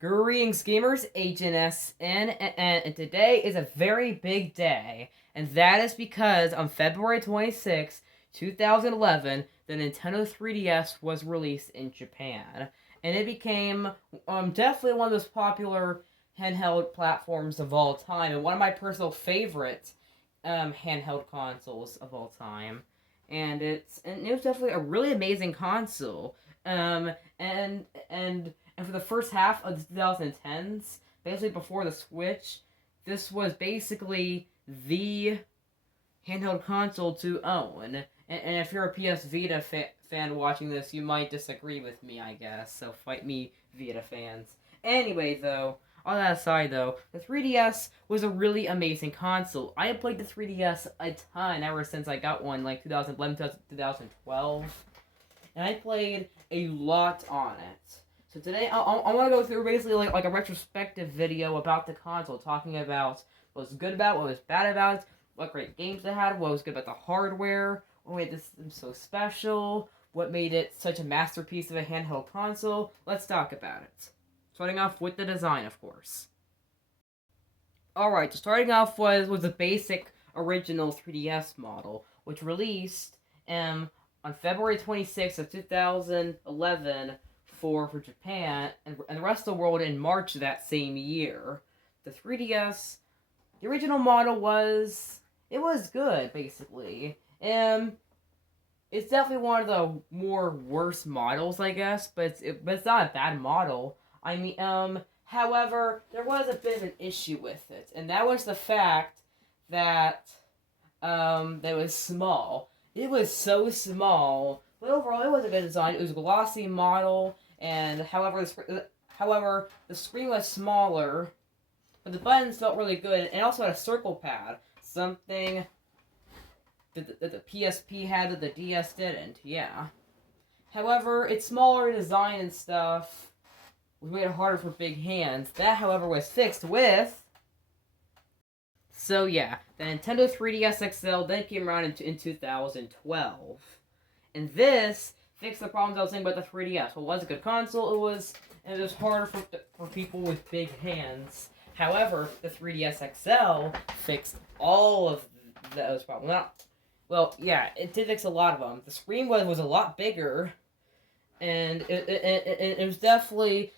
Greetings, gamers, HNSN, and today is a very big day, and that is because on February 26, 2011, the Nintendo 3DS was released in Japan, and it became definitely one of the most popular handheld platforms of all time, and one of my personal favorite handheld consoles of all time. And it was definitely a really amazing console. Um, and and and for the first half of the 2010s, basically before the Switch, this was basically the handheld console to own. And if you're a PS Vita fan watching this, you might disagree with me, I guess. So fight me, Vita fans. Anyway, though, all that aside, though, the 3DS was a really amazing console. I have played the 3DS a ton ever since I got one, like 2011, 2012. And I played a lot on it. So today I want to go through basically like a retrospective video about the console, talking about what was good about it, what was bad about it, what great games it had, what was good about the hardware, what made this so special, what made it such a masterpiece of a handheld console. Let's talk about it. Starting off with the design, of course. Alright, so starting off was the basic original 3DS model, which released on February 26th of 2011 for Japan, and the rest of the world in March of that same year. The 3DS, the original model it was good, basically. It's definitely one of the more worse models, I guess, but it's not a bad model. I mean, however, there was a bit of an issue with it, and that was the fact that, that it was small. It was so small, but overall it was a good design. It was a glossy model, and however, the screen was smaller, but the buttons felt really good, and it also had a circle pad, something that the PSP had that the DS didn't, yeah. However, its smaller design and stuff made it harder for big hands. That, however, was fixed with... So yeah, the Nintendo 3DS XL then came around in 2012. And this fixed the problems I was saying about the 3DS. Well, it was a good console, it was harder for people with big hands. However, the 3DS XL fixed all of those problems. Well, yeah, it did fix a lot of them. The screen was a lot bigger, and it was definitely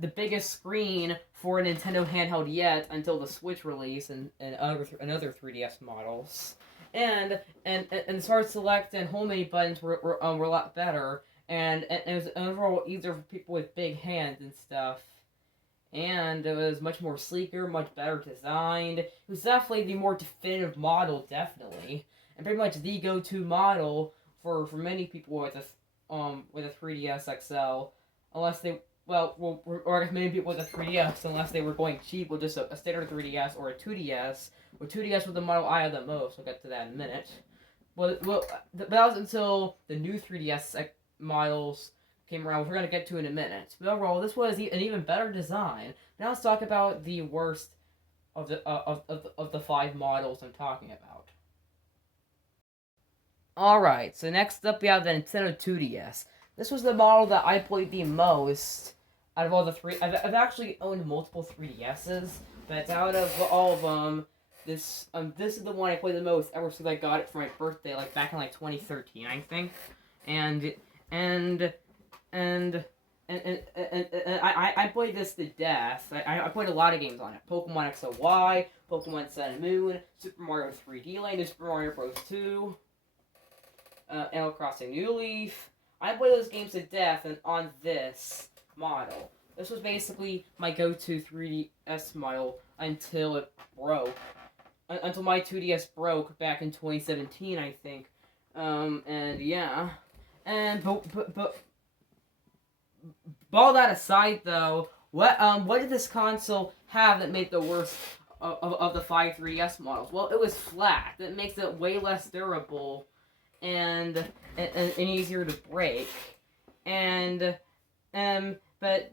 the biggest screen for a Nintendo handheld yet until the Switch release and other 3DS models. And the Start Select and Home Menu buttons were a lot better, and it was overall easier for people with big hands and stuff. And it was much more sleeker, much better designed. It was definitely the more definitive model, definitely, and pretty much the go-to model for many people with a 3DS XL, unless they or many people with a 3DS, unless they were going cheap with just a standard 3DS or a 2DS. Or 2DS was the model I had the most. We'll get to that in a minute. But that was until the new 3DS models came around, which we're going to get to in a minute. But overall, this was an even better design. Now let's talk about the worst of the five models I'm talking about. Alright, so next up we have the Nintendo 2DS. This was the model that I played the most out of all the three. I've actually owned multiple 3DSs, but out of all of them, this is the one I played the most ever since I got it for my birthday, like back in like 2013, I think. And I played this to death. I played a lot of games on it. Pokemon X and Y, Pokemon Sun and Moon, Super Mario 3D Land, Super Mario Bros. 2, Animal Crossing New Leaf. I played those games to death and on this model. This was basically my go-to 3DS model until it broke. Until my 2DS broke back in 2017, I think. And yeah. And but all that aside, though, what did this console have that made the worst of the five 3DS models? Well, it was flat. That makes it way less durable and easier to break. And but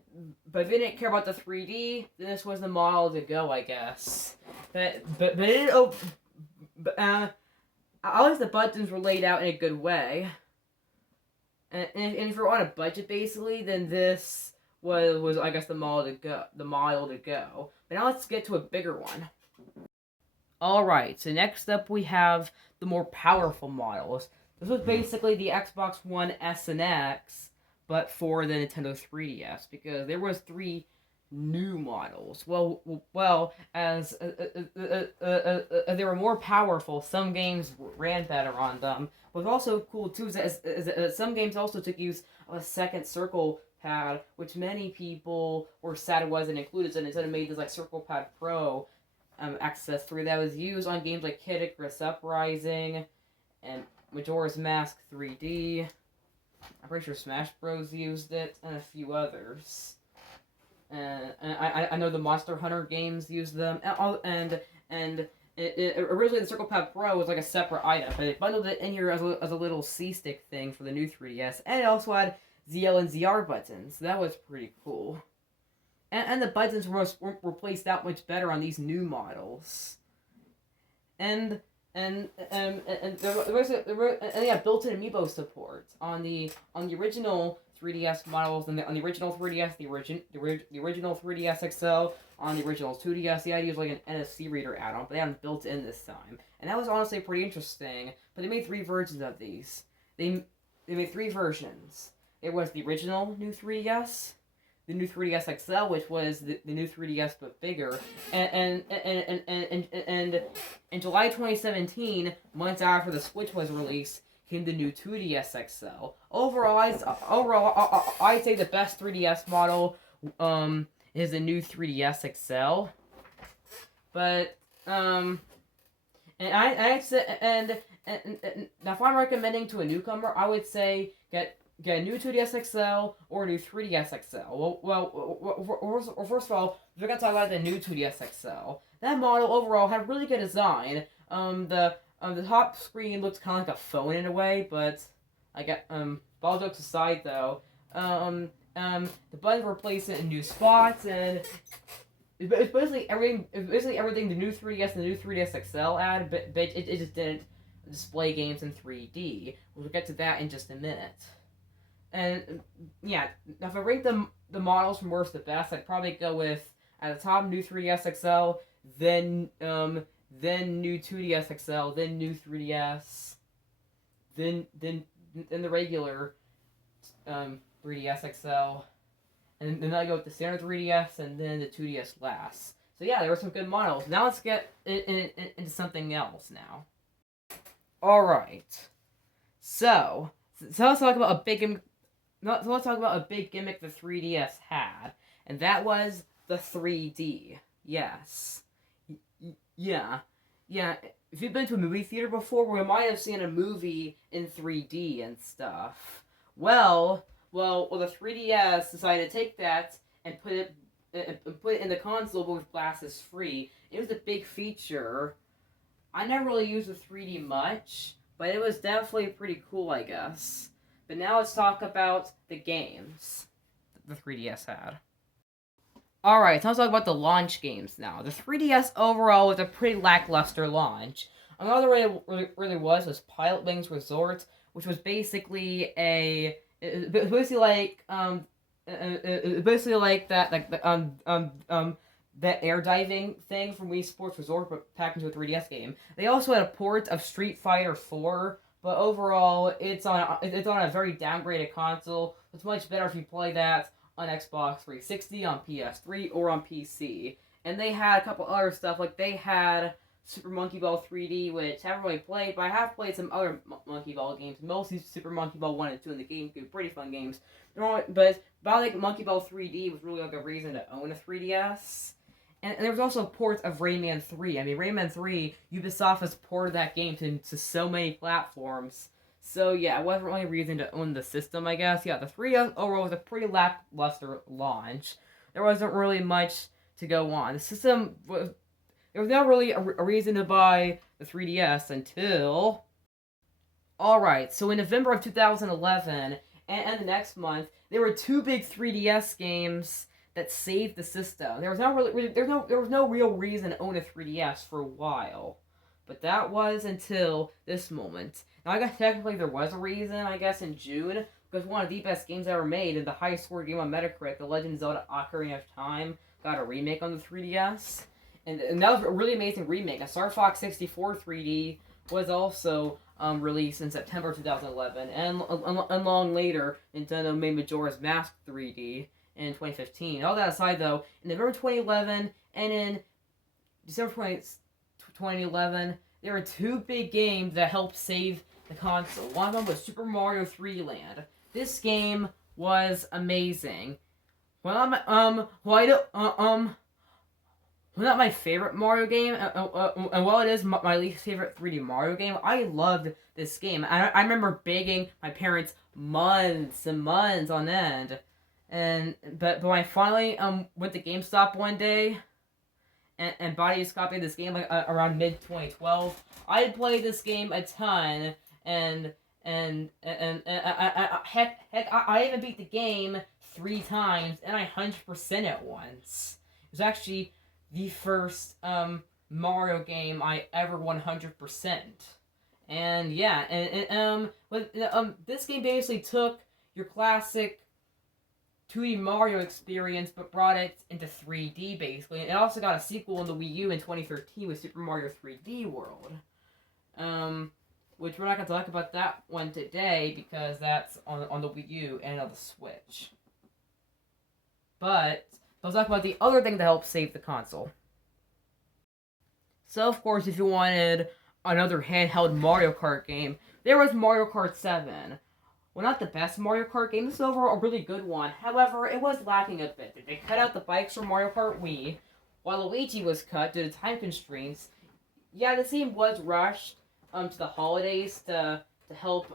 if they didn't care about the 3D, then this was the model to go, I guess. But at least the buttons were laid out in a good way. And if you're on a budget, basically, then this was I guess the model to go. But now let's get to a bigger one. Alright, so next up we have the more powerful models. This was basically the Xbox One S and X, but for the Nintendo 3DS, because there was three new models. As they were more powerful, some games ran better on them. But what's also cool too is some games also took use of a second circle pad, which many people were sad it wasn't included, so Nintendo made this like Circle Pad Pro access 3 that was used on games like Kinikers Uprising and Majora's Mask 3D. I'm pretty sure Smash Bros. Used it, and a few others. And I know the Monster Hunter games used them, originally the Circle Pad Pro was like a separate item, but they bundled it in here as a little C-stick thing for the new 3DS, and it also had ZL and ZR buttons. So that was pretty cool. And the buttons were placed out much better on these new models. And they have built-in amiibo support on the original 3DS models, and on the original 3DS, the original 3DS XL, on the original 2DS, they had to use like an NFC reader add-on, but they haven't built in this time. And that was honestly pretty interesting. But they made 3 versions of these. They made 3 versions. It was the original new 3DS, the new 3DS XL, which was the new 3DS but bigger, and in July 2017, months after the Switch was released, came the new 2DS XL. Overall, I'd say the best 3DS model is the new 3DS XL, but and if I'm recommending to a newcomer, I would say get a new 2DS XL or a new 3DS XL. First of all, we're gonna talk about the new 2DS XL. That model overall had really good design. The top screen looks kind of like a phone in a way, but all jokes aside though, the buttons were placed in new spots, and it's basically everything. The new 3DS and the new 3DS XL added, but it just didn't display games in 3D. We'll get to that in just a minute. And yeah, if I rate the models from worst to best, I'd probably go with at the top new 3DS XL, then new 2DS XL, then new 3DS, then the regular 3DS XL, and then I go with the standard 3DS, and then the 2DS last. So yeah, there were some good models. Now let's get into something else now. All right, so let's talk about a big. Let's talk about a big gimmick the 3DS had, and that was the 3D. Yes. Yeah. If you've been to a movie theater before, we might have seen a movie in 3D and stuff. Well, the 3DS decided to take that and put it in the console, but with glasses free. It was a big feature. I never really used the 3D much, but it was definitely pretty cool, I guess. But now let's talk about the games the 3DS had. Alright, so let's talk about the launch games now. The 3DS overall was a pretty lackluster launch. Another way it really was Pilot Wings Resort, which was basically that air diving thing from Wii Sports Resort, but packed into a 3DS game. They also had a port of Street Fighter 4, but overall, it's on a very downgraded console. It's much better if you play that on Xbox 360, on PS3, or on PC. And they had a couple other stuff, like they had Super Monkey Ball 3D, which I haven't really played, but I have played some other Monkey Ball games, mostly Super Monkey Ball 1 and 2 in the GameCube, pretty fun games. But I think Monkey Ball 3D was really like a reason to own a 3DS. And there was also ports of Rayman 3. I mean, Rayman 3, Ubisoft has ported that game to so many platforms. So yeah, it wasn't really a reason to own the system, I guess. Yeah, the 3DS overall was a pretty lackluster launch. There wasn't really much to go on. The system was... There was not really a reason to buy the 3DS until... Alright, so in November of 2011, and the next month, there were 2 big 3DS games that saved the system. There was no real reason to own a 3DS for a while. But that was until this moment. Now, I guess technically there was a reason, I guess, in June, because one of the best games ever made and the highest score game on Metacritic, The Legend of Zelda Ocarina of Time, got a remake on the 3DS. And that was a really amazing remake. And Star Fox 64 3D was also released in September 2011. And long later, Nintendo made Majora's Mask 3D in 2015. All that aside, though, in November 2011 and in December 2011, there were two big games that helped save the console. One of them was Super Mario 3D Land. This game was amazing. Well, not my favorite Mario game, and while it is my least favorite 3D Mario game, I loved this game. I remember begging my parents months and months on end, but when I finally went to GameStop one day and bought a copy of this game like around mid 2012, I played this game a ton, and I even beat the game 3 times, and I 100% it once. It was actually the first Mario game I ever 100%. And yeah, this game basically took your classic 2D Mario experience but brought it into 3D basically. It also got a sequel in the Wii U in 2013 with Super Mario 3D World. Which we're not going to talk about that one today because that's on the Wii U and on the Switch. But I'll talk about the other thing that helped save the console. So, of course, if you wanted another handheld Mario Kart game, there was Mario Kart 7. Well, not the best Mario Kart game. This is overall a really good one. However, it was lacking a bit. They cut out the bikes from Mario Kart Wii, while Luigi was cut due to time constraints. Yeah, the game was rushed to the holidays to help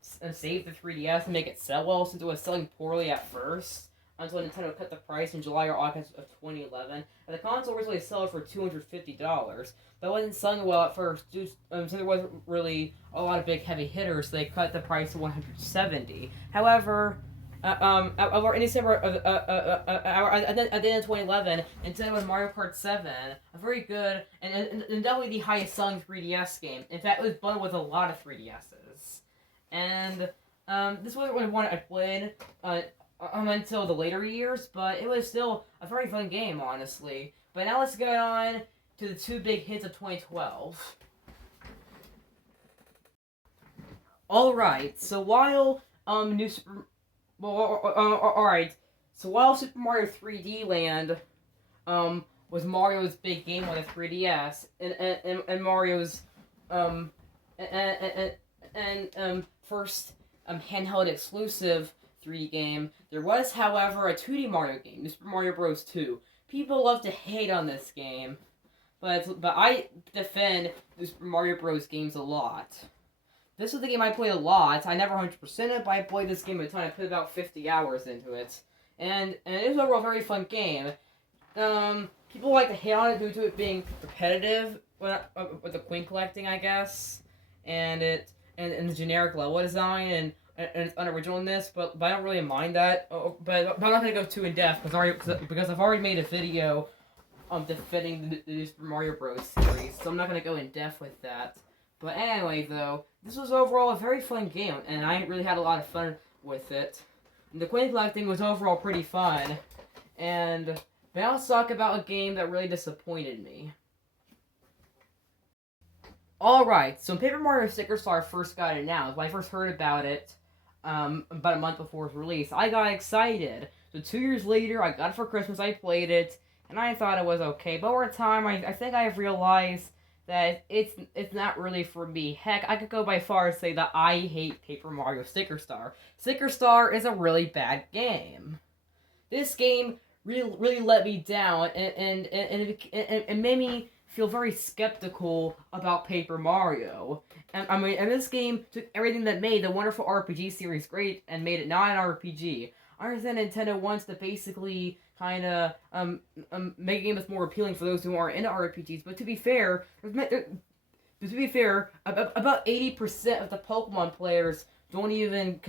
save the 3DS and make it sell well, since it was selling poorly at first, until Nintendo cut the price in July or August of 2011. And the console originally sold for $250, but it wasn't selling well at first, since there wasn't really a lot of big heavy hitters, so they cut the price to $170. However, in December at the end of 2011, Nintendo with Mario Kart 7, a very good and definitely the highest selling 3DS game. In fact, it was bundled with a lot of 3DSs. And this wasn't really one I played until the later years, but it was still a very fun game, honestly. But now let's get on to the two big hits of 2012. Alright, so while alright. So while Super Mario 3D Land was Mario's big game on the 3DS and Mario's first handheld exclusive 3D game, there was, however, a 2D Mario game, Super Mario Bros. 2. People love to hate on this game, but I defend the Super Mario Bros. Games a lot. This was the game I played a lot. I never 100% it, but I played this game a ton. I put about 50 hours into it. And it was overall a very fun game. People like to hate on it due to it being repetitive with the coin collecting, I guess. And the generic level design and its unoriginalness, but I don't really mind that. But I'm not going to go too in-depth because I've already made a video defending the Super Mario Bros. Series, so I'm not going to go in-depth with that. But anyway, though, this was overall a very fun game, and I really had a lot of fun with it. And the coin collecting was overall pretty fun, but now let's talk about a game that really disappointed me. Alright, so when Paper Mario Sticker Star first got announced, when I first heard about it, about a month before its release, I got excited. So 2 years later, I got it for Christmas, I played it, and I thought it was okay. But over time, I think I've realized that it's not really for me. Heck, I could go by far and say that I hate Paper Mario Sticker Star. Sticker Star is a really bad game. This game really let me down, and it made me feel very skeptical about Paper Mario. And this game took everything that made the wonderful RPG series great and made it not an RPG. I understand Nintendo wants to basically kind of make a game that's more appealing for those who aren't into RPGs. But to be fair, about 80% of the Pokemon players don't even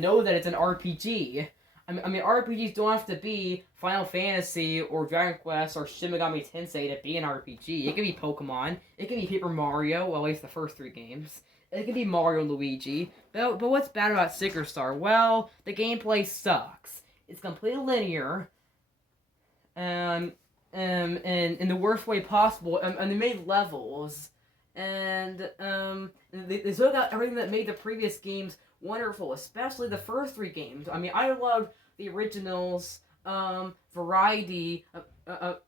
know that it's an RPG. I mean, RPGs don't have to be Final Fantasy or Dragon Quest or Shin Megami Tensei to be an RPG. It can be Pokemon. It can be Paper Mario, well, at least the first 3 games. It can be Mario and Luigi. But what's bad about Sticker Star? Well, the gameplay sucks. It's completely linear. In the worst way possible. And they made levels. And they took out everything that made the previous games wonderful, especially the first 3 games. I mean, I loved the originals, variety of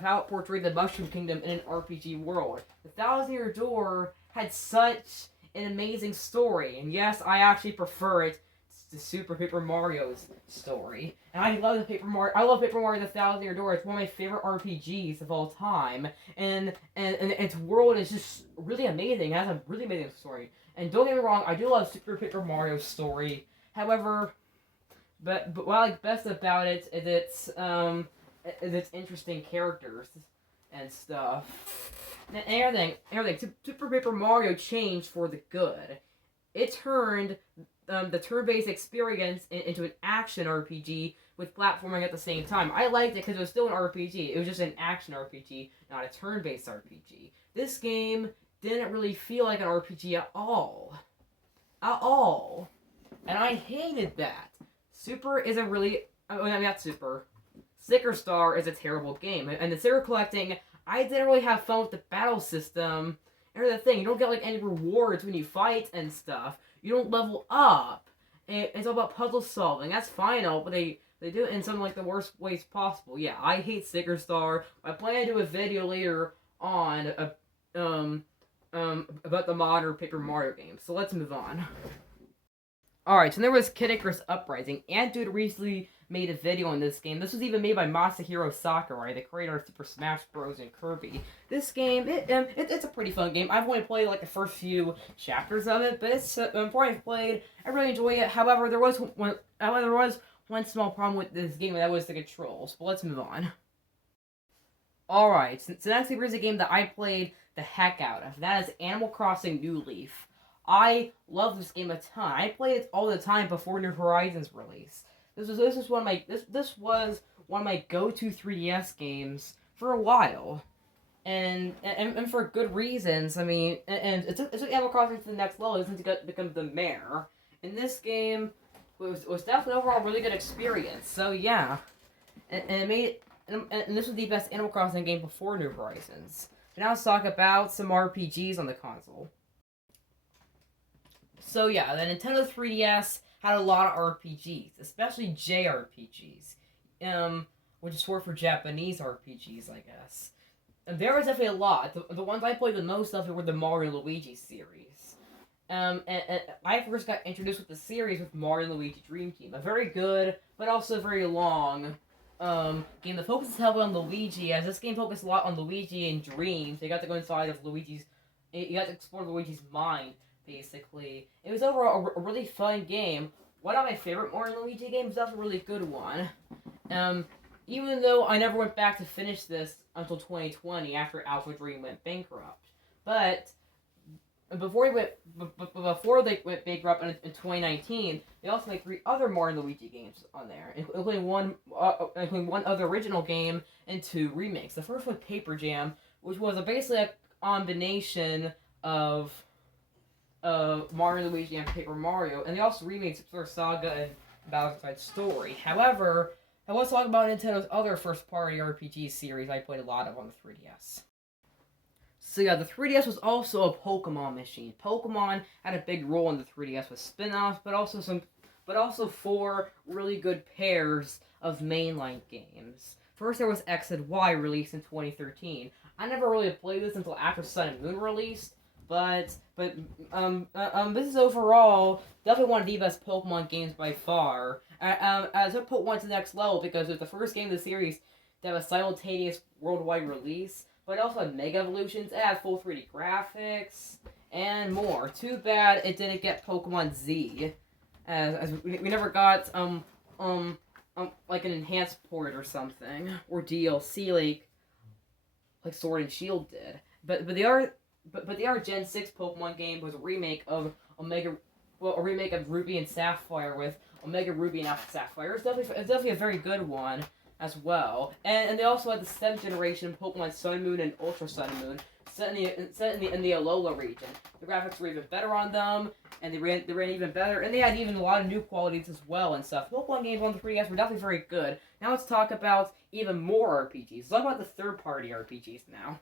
how it portrayed the Mushroom Kingdom in an RPG world. The Thousand Year Door had such an amazing story, and yes, I actually prefer it to Super Paper Mario's story. And I love Paper Mario: The Thousand Year Door. It's one of my favorite RPGs of all time, and its world is just really amazing. It has a really amazing story. And don't get me wrong, I do love Super Paper Mario's story. However, but what I like best about it is its interesting characters and stuff. And everything. Super Paper Mario changed for the good. It turned the turn-based experience into an action RPG with platforming at the same time. I liked it because it was still an RPG. It was just an action RPG, not a turn-based RPG. This game didn't really feel like an RPG at all. At all. And I hated that. Super is a really... not Super. Sticker Star is a terrible game. And the sticker collecting, I didn't really have fun with the battle system. And here's the thing, you don't get like any rewards when you fight and stuff. You don't level up. And it's all about puzzle solving. That's fine, but they do it in some like the worst ways possible. Yeah, I hate Sticker Star. I plan to do a video later on about the modern Paper Mario games. So let's move on. Alright, so there was Kinikers Uprising. And Dude recently made a video on this game. This was even made by Masahiro Sakurai, the creator of Super Smash Bros. And Kirby. This game, it's a pretty fun game. I've only played like the first few chapters of it, but it's before I've played, I really enjoy it. However, there was one small problem with this game, and that was the controls. But let's move on. Alright, so next here's a game that I played the heck out of. That is Animal Crossing New Leaf. I love this game a ton. I played it all the time before New Horizons release. This was one of my go-to 3DS games for a while, and for good reasons. I mean, and it took Animal Crossing to the next level since it become the mayor. And this game was definitely overall a really good experience. So yeah, and this was the best Animal Crossing game before New Horizons. So now let's talk about some RPGs on the console. So yeah, the Nintendo 3DS had a lot of RPGs, especially JRPGs, which is short for Japanese RPGs, I guess. And there was definitely a lot. The ones I played the most of were the Mario and Luigi series. And I first got introduced with the series with Mario and Luigi Dream Team, a very good, but also very long game that focuses heavily on Luigi, as this game focused a lot on Luigi and dreams. You got to go inside of you got to explore Luigi's mind, basically. It was overall a really fun game. One of my favorite Mario and Luigi games, that's a really good one. Even though I never went back to finish this until 2020 after Alpha Dream went bankrupt. But before they went bankrupt in 2019, they also made 3 other Mario and Luigi games on there, including one other original game and 2 remakes. The first was Paper Jam, which was basically a combination of Mario and Luigi and Paper Mario, and they also remade Super Saga and Bowser's Inside Story. However, I want to talk about Nintendo's other first-party RPG series I played a lot of on the 3DS. So yeah, the 3DS was also a Pokemon machine. Pokemon had a big role in the 3DS with spin-offs, but also 4 really good pairs of mainline games. First, there was X and Y, released in 2013. I never really played this until after Sun and Moon released, but this is overall definitely one of the best Pokemon games by far. As I put one to the next level because it was the first game of the series to have a simultaneous worldwide release, but it also had Mega Evolutions, it had full 3D graphics, and more. Too bad it didn't get Pokemon Z, as we never got like an enhanced port or something, or DLC like Sword and Shield did. But the other Gen 6 Pokemon game was a remake of Ruby and Sapphire with Omega Ruby and Alpha Sapphire. It's definitely a very good one as well. And they also had the 7th generation Pokemon Sun and Moon and Ultra Sun and Moon. set in the Alola region. The graphics were even better on them, and they ran even better, and they had even a lot of new qualities as well and stuff. Pokemon games on the 3DS were definitely very good. Now let's talk about even more RPGs. Let's talk about the third-party RPGs now.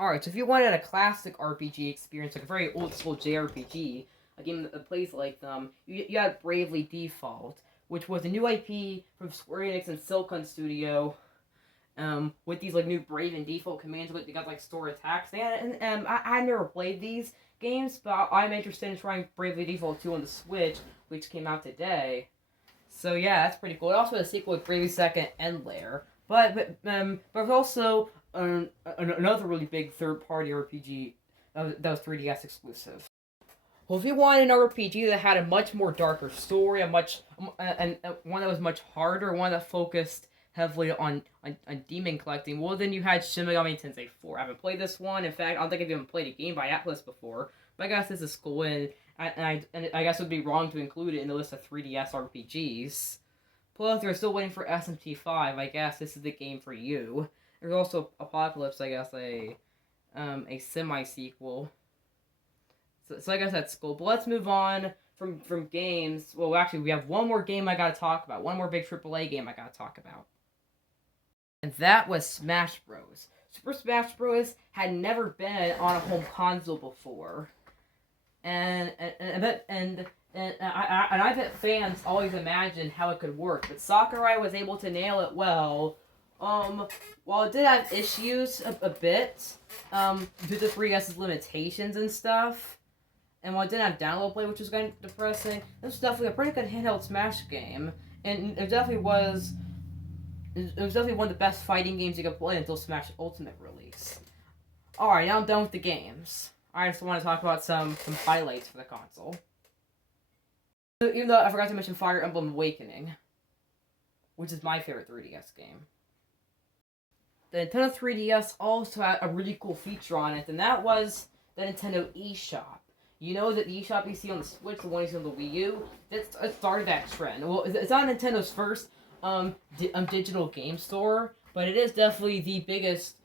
Alright, so if you wanted a classic RPG experience, like a very old-school JRPG, a game that plays like them, you had Bravely Default, which was a new IP from Square Enix and Silicon Studio, with these like new Brave and Default commands. They got like store attacks. I never played these games, but I'm interested in trying Bravely Default 2 on the Switch, which came out today. So yeah, that's pretty cool. It also had a sequel with Bravely Second End Layer, but there's also another really big third-party RPG that was 3DS exclusive. Well, if you wanted an RPG that had a much more darker story, and one that was much harder, one that focused heavily on demon collecting, well, then you had Shin Megami Tensei 4. I haven't played this one. In fact, I don't think I've even played a game by Atlas before. But I guess this is cool, and I guess it would be wrong to include it in the list of 3DS RPGs. Plus, you're still waiting for SMT5. I guess this is the game for you. There's also Apocalypse, I guess, a semi-sequel. So I guess that's cool. But let's move on from games. Well, actually, we have one more game I gotta talk about. One more big AAA game I gotta talk about. And that was Smash Bros. Super Smash Bros. Had never been on a home console before. And I bet fans always imagined how it could work. But Sakurai was able to nail it well. While it did have issues a bit, due to 3DS's limitations and stuff, and while it didn't have download play, which was kind of depressing, this was definitely a pretty good handheld Smash game, and it definitely was one of the best fighting games you could play until Smash Ultimate release. Alright, now I'm done with the games. I just want to talk about some highlights for the console. So, even though I forgot to mention Fire Emblem Awakening, which is my favorite 3DS game. The Nintendo 3DS also had a really cool feature on it, and that was the Nintendo eShop. You know that the eShop you see on the Switch, the one you see on the Wii U, it started that trend. Well, it's not Nintendo's first digital game store, but it is definitely the biggest.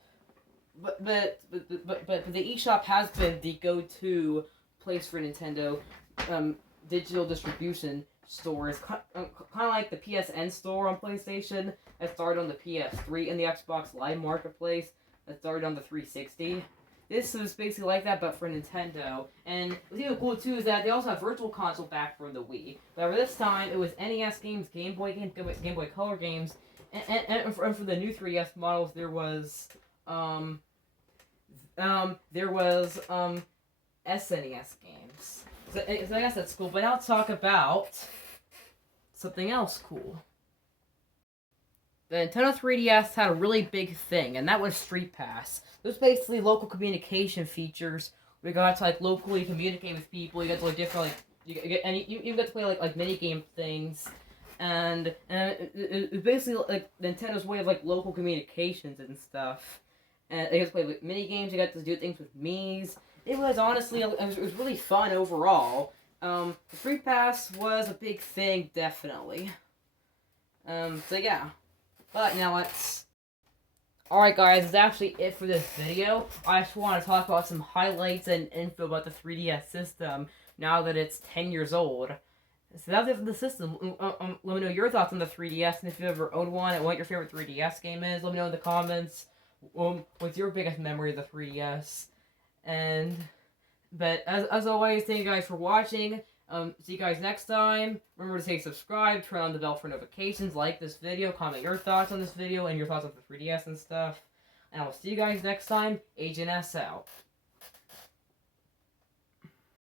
But the eShop has been the go-to place for Nintendo digital distribution stores, kind of like the PSN store on PlayStation that started on the PS3 and the Xbox Live Marketplace that started on the 360. This was basically like that, but for Nintendo. And what's even cool too is that they also have Virtual Console back from the Wii. But this time it was NES games, Game Boy games, Game Boy Color games, and for the new 3DS models there was SNES games. So I guess that's cool. But now let's talk about something else cool. The Nintendo 3DS had a really big thing, and that was Street Pass. It was basically local communication features. We got to like locally communicate with people. You got to like different you got to play like mini game things, and it was basically like Nintendo's way of like local communications and stuff. And you got to play with mini games. You got to do things with Mii's. It was honestly it was really fun overall. The Free Pass was a big thing, definitely. So yeah. But now let's... Alright guys, that's actually it for this video. I just want to talk about some highlights and info about the 3DS system now that it's 10 years old. So that's it for the system. Let me know your thoughts on the 3DS, and if you ever owned one and what your favorite 3DS game is, let me know in the comments. What's your biggest memory of the 3DS? But as always, thank you guys for watching. See you guys next time. Remember to say subscribe, turn on the bell for notifications, like this video, comment your thoughts on this video, and your thoughts on the 3DS and stuff. And I will see you guys next time. Agent S out.